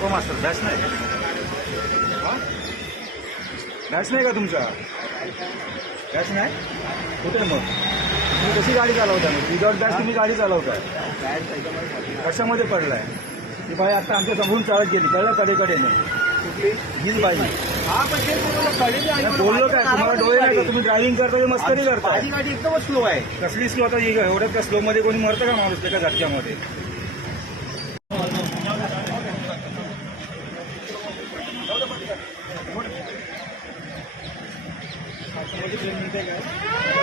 हो master batch नाही batch नाही का तुमचा बॅच नाही कुठे मग तुम्ही कशी गाडी चालवता मग विदाउट बॅच तुम्ही गाडी चालवताय कशामध्ये पडलाय ती बाई आता आमच्या समोरून चालत गेली कळलं कडेकडे नाही हीच बाई बोललो काय तुम्हाला डोळे नाही का तुम्ही ड्रायव्हिंग करता मस्करी करता गाडी एकदमच स्लो आहे कसली स्लो आता एवढ्यात का स्लो मध्ये कोणी मरतं का माणूस त्याच्या झटक्यामध्ये मिळते का